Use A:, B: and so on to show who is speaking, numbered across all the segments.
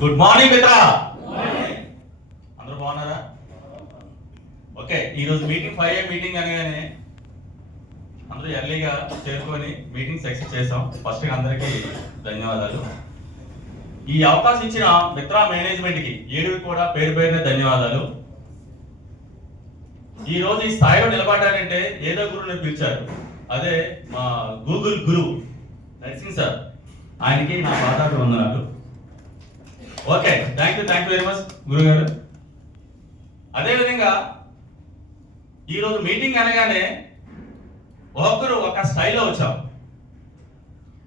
A: Good morning మిత్ర. అందరూ బాగున్నారా? ఓకే ఈరోజు మీటింగ్ ఫైవ్ ఏ మీటింగ్ అనగానే అందరూ ఎర్లీగా చేరుకొని మీటింగ్ సక్సెస్ చేసాం ఫస్ట్ అందరికీ ధన్యవాదాలు. ఈ అవకాశం ఇచ్చిన మిత్ర మేనేజ్మెంట్కి ఏడుగురు కూడా పేరు పేరున ధన్యవాదాలు. ఈ రోజు ఈ స్థాయిలో నిలబడాలంటే ఏదో గురువుని పిలిచారు. అదే మా గూగుల్ గురువు నరసింగ్ సార్. ఆయనకి నా పాదాలు వందనాలు okay thank you thank you very much గురుగారు. అదేవిధంగా ఈరోజు మీటింగ్ అనగానే ఒక్కొక్కరు ఒక స్టైల్లో వచ్చాం.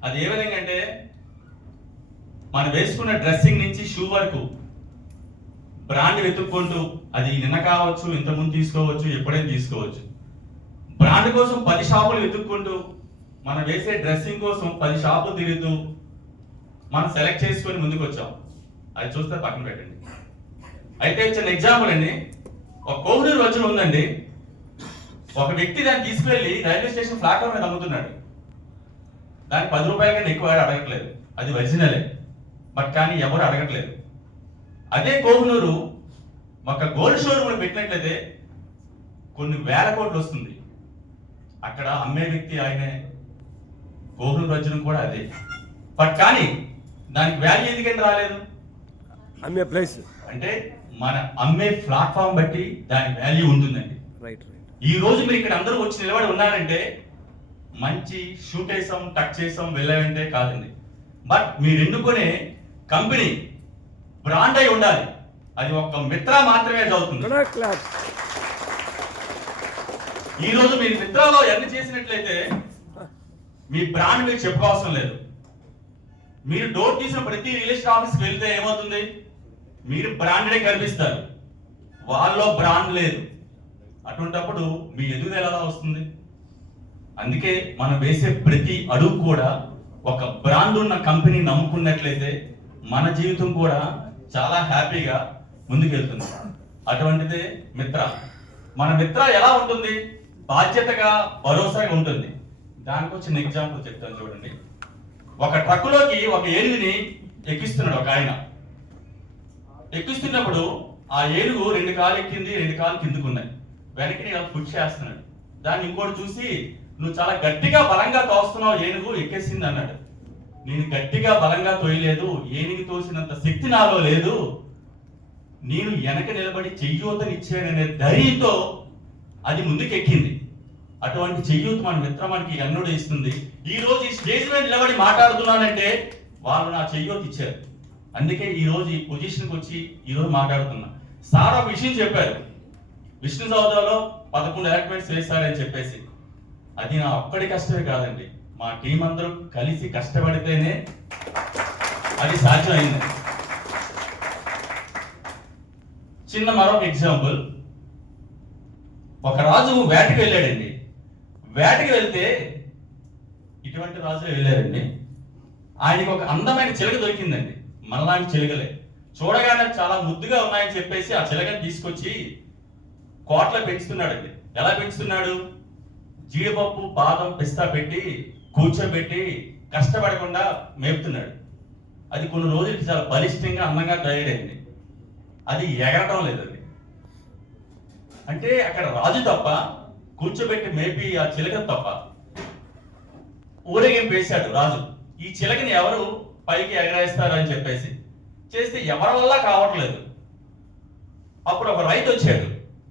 A: అది ఏ విధంగా అంటే మనం వేసుకున్న డ్రెస్సింగ్ నుంచి షూ వరకు బ్రాండ్ వెతుక్కుంటూ అది నిన్న కావచ్చు ఇంతకుముందు తీసుకోవచ్చు ఎప్పుడైనా తీసుకోవచ్చు. బ్రాండ్ కోసం పది షాపులు వెతుక్కుంటూ మనం వేసే డ్రెస్సింగ్ కోసం పది షాపులు తిరుగుతూ మనం సెలెక్ట్ చేసుకొని ముందుకు వచ్చాం అది చూస్తే పక్కన పెట్టండి. అయితే చిన్న ఎగ్జాంపుల్ అండి. ఒక కోహినూరు వచ్చిన ఉందండి. ఒక వ్యక్తి దాన్ని తీసుకువెళ్ళి రైల్వే స్టేషన్ ప్లాట్ఫామ్ మీద అమ్ముతున్నాడు. దానికి పది రూపాయల కంటే ఎక్కువ అడగట్లేదు. అది ఒరిజినలే. బట్ కానీ ఎవరు అడగట్లేదు. అదే కోహినూరు ఒక గోల్డ్ షోరూమ్ పెట్టినట్లయితే కొన్ని వేల కోట్లు వస్తుంది. అక్కడ అమ్మే వ్యక్తి ఆయనే. కోహినూరు వజ్రం కూడా అదే. బట్ కానీ దానికి వాల్యూ ఎందుకంటే రాలేదు?
B: అమ్మే ప్లేస్.
A: అంటే మన అమ్మే ప్లాట్ఫామ్ బట్టి దాని వాల్యూ ఉంటుందండి.
B: Right right.
A: ఈ రోజు మీరు ఇక్కడ అందరూ వచ్చి నిలబడి ఉన్నారంటే మంచి షూట్ వేసాం టచ్ చేసాం వెళ్ళామంటే కాదండి. బట్ మీరు ఎన్నుకునే కంపెనీ బ్రాండ్ అయి ఉండాలి. అది ఒక మిత్ర మాత్రమే చదువుతుంది. ఈ రోజు మీరు మిత్రలో ఎన్ని చేసినట్లయితే మీ బ్రాండ్ మీకు చెప్పుకోవాల్సిన లేదు. మీరు డోర్ తీసిన ప్రతి రియల్ ఎస్టేట్ ఆఫీస్కి వెళ్తే ఏమవుతుంది? మీరు బ్రాండెడే కనిపిస్తారు. వాళ్ళలో బ్రాండ్ లేదు. అటువంటప్పుడు మీ ఎదుగుదల ఎలా వస్తుంది? అందుకే మనం వేసే ప్రతి అడుగు కూడా ఒక బ్రాండ్ ఉన్న కంపెనీ నమ్ముకున్నట్లయితే మన జీవితం కూడా చాలా హ్యాపీగా ముందుకెళ్తుంది. అటువంటిదే మిత్ర. మన మిత్ర ఎలా ఉంటుంది? బాధ్యతగా భరోసాగా ఉంటుంది. దానికి వచ్చిన ఎగ్జాంపుల్ చెప్తాను చూడండి. ఒక ట్రక్కులోకి ఒక ఏనుగుని ఎక్కిస్తున్నాడు ఒక ఆయన. ఎక్కిస్తున్నప్పుడు ఆ ఏనుగు రెండు కాలు ఎక్కింది రెండు కాలు కిందుకున్నాయి. వెనక్కి నేను పుష్ చేస్తున్నాడు దాన్ని ఇంకోటి చూసి నువ్వు చాలా గట్టిగా బలంగా తోస్తున్నావు ఏనుగు ఎక్కేసింది అన్నాడు. నేను గట్టిగా బలంగా తోయలేదు ఏనుగు తోసినంత శక్తి నాలో లేదు. నేను వెనక నిలబడి చెయ్యూతనిచ్చాననే ధైర్యంతో అది ముందుకెక్కింది. అటువంటి చెయ్యూత మన మిత్ర మనకి ఎన్నడూ ఇస్తుంది. ఈ రోజు ఈ స్టేజ్ మీద నిలబడి మాట్లాడుతున్నానంటే వాళ్ళు నా చెయ్యూత ఇచ్చారు. అందుకే ఈరోజు ఈ పొజిషన్కి వచ్చి ఈ రోజు మాట్లాడుతున్నా. సార్ ఒక విషయం చెప్పారు. విష్ణు సౌదాలో పదకొండు ఎలక్ట్మెంట్స్ వేశారని చెప్పేసి. అది నా ఒక్కడి కష్టమే కాదండి. మా టీం అందరూ కలిసి కష్టపడితేనే అది సాధ్యమైంది. చిన్న మరొక ఎగ్జాంపుల్ ఒక రాజు వేటకి వెళ్ళాడండి. వేటకి వెళ్తే ఇటువంటి రాజులు వెళ్ళారండి. ఆయనకు ఒక అందమైన చిలక దొరికిందండి. మనలాంటి చిలుకలే. చూడగానే చాలా ముద్దుగా ఉన్నాయని చెప్పేసి ఆ చిలకని తీసుకొచ్చి కోట్ల పెంచుతున్నాడండి. ఎలా పెంచుతున్నాడు? జీడిపప్పు బాదం పిస్తా పెట్టి కూర్చోబెట్టి కష్టపడకుండా మేపుతున్నాడు. అది కొన్ని రోజులకి చాలా బలిష్టంగా అందంగా తయారైంది. అది ఎగరటం లేదు అది అంటే అక్కడ రాజు తప్ప కూర్చోబెట్టి మేపి ఆ చిలక తప్ప ఊరేగింపు వేశాడు రాజు. ఈ చిలకని ఎవరు పైకి ఎగరేస్తారు అని చెప్పేసి చేస్తే ఎవరి వల్ల కావట్లేదు. అప్పుడు ఒక రైతు వచ్చాడు.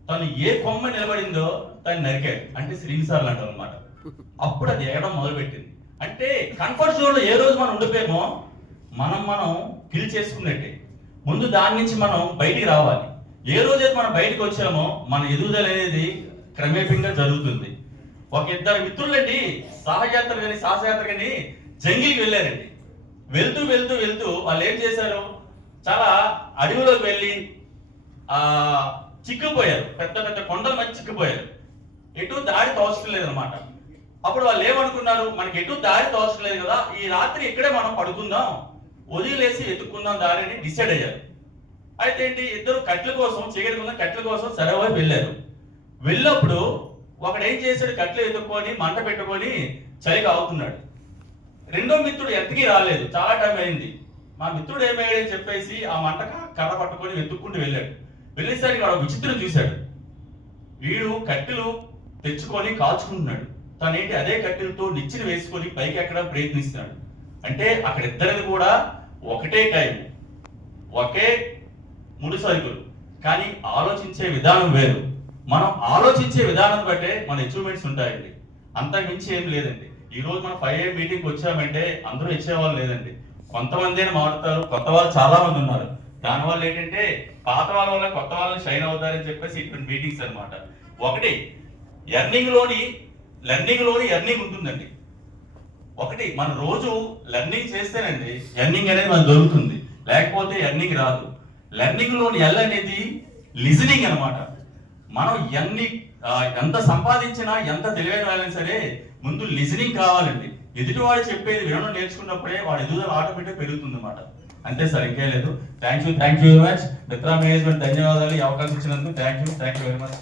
A: తను ఏ కొమ్మ నిలబడిందో తను నరికాడు. అంటే శ్రీనిసార్లు అంటారు అనమాట అప్పుడు అది ఎగడం మొదలుపెట్టింది. అంటే కంఫర్ట్ జోన్లో ఏ రోజు మనం ఉండిపోయామో మనం మనం కిల్ చేసుకున్నట్టే. ముందు దాని నుంచి మనం బయటికి రావాలి. ఏ రోజైతే మనం బయటకు వచ్చామో మన ఎదుగుదల అనేది క్రమేపంగా జరుగుతుంది. ఒక ఇద్దరు మిత్రులండి సాహయాత్ర కానీ సాహసయాత్ర కానీ జంగిల్కి వెళ్ళారండి. వెళ్తూ వెళ్తూ వెళ్తూ వాళ్ళు ఏం చేశారు? చాలా అడవిలోకి వెళ్ళి ఆ చిక్కుపోయారు పెద్ద పెద్ద కొండల మధ్య చిక్కుపోయారు ఎటు దారి తోచడం లేదనమాట అప్పుడు వాళ్ళు ఏమనుకున్నారు? మనకి ఎటు దారి తోచడం లేదు కదా ఈ రాత్రి ఇక్కడే మనం పడుకుందాం. వదిలేసి ఎత్తుకుందాం దారిని డిసైడ్ అయ్యారు. అయితే ఏంటి? ఇద్దరు కట్ల కోసం చీకటికున్న కట్ల కోసం సరవైపు వెళ్ళారు. వెళ్ళినప్పుడు ఒకడు ఏం చేశాడు? కట్లు ఎత్తుక్కొని మంట పెట్టుకొని చలిగా అవుతున్నాడు రెండో మిత్రుడు ఎంతకీ రాలేదు. చాలా టైం అయింది. మా మిత్రుడు ఏమయ్యాడని చెప్పేసి ఆ మంటక కర్ర పట్టుకొని వెతుక్కుంటూ వెళ్ళాడు. వెళ్ళేసరికి వాడు ఒక విచిత్రం చూశాడు. వీడు కట్టెలు తెచ్చుకొని కాల్చుకుంటున్నాడు. తనేంటి అదే కట్టెలతో నిచ్చెన వేసుకొని పైకి ఎక్కడం ప్రయత్నిస్తున్నాడు. అంటే అక్కడ ఇద్దరిది కూడా ఒకటే టైం ఒకే ముడి సరుకులు. కానీ ఆలోచించే విధానం వేరు. మనం ఆలోచించే విధానం బట్టే మన అచీవ్మెంట్స్ ఉంటాయండి. అంతకు మించి ఏం లేదండి. ఈ రోజు మనం ఫైవ్ ఏ మీటింగ్ వచ్చామంటే అందరూ ఇచ్చేవాళ్ళు లేదండి. కొంతమంది మారుతారు కొత్త వాళ్ళు చాలా మంది ఉన్నారు. దానివల్ల ఏంటంటే పాత వాళ్ళ వల్ల కొత్త వాళ్ళని షైన్ అవుతారని చెప్పేసి ఇటువంటి మీటింగ్స్ అనమాట ఒకటి ఎర్నింగ్లోని లెర్నింగ్లోని ఎర్నింగ్ ఉంటుందండి. ఒకటి మన రోజు లెర్నింగ్ చేస్తేనండి ఎర్నింగ్ అనేది మనకు దొరుకుతుంది. లేకపోతే ఎర్నింగ్ రాదు. లెర్నింగ్లోని ఎల్ అనేది లిజనింగ్ అనమాట మనం ఎన్ని ఎంత సంపాదించినా ఎంత తెలివైన వాళ్ళైనా సరే ముందు లిజనింగ్ కావాలండి. ఎదుటివాడు చెప్పేది వినడం నేర్చుకున్నప్పుడే వాడు ఎదుగుదల ఆటోమేటిక్ పెరుగుతుంది అనమాట అంతే సార్ ఇంకే లేదు. Thank you thank you very much Mitra management ధన్యవాదాలు ఈ అవకాశం ఇచ్చినందుకు. Thank you thank you very much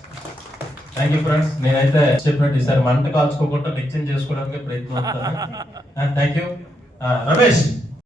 C: thank you friends నేనైతే చెప్పినట్టు ఈసారి మంట కాల్చుకోకుండా నిత్యం చేసుకోవడానికి ప్రయత్నం థ్యాంక్ యూ రమేష్.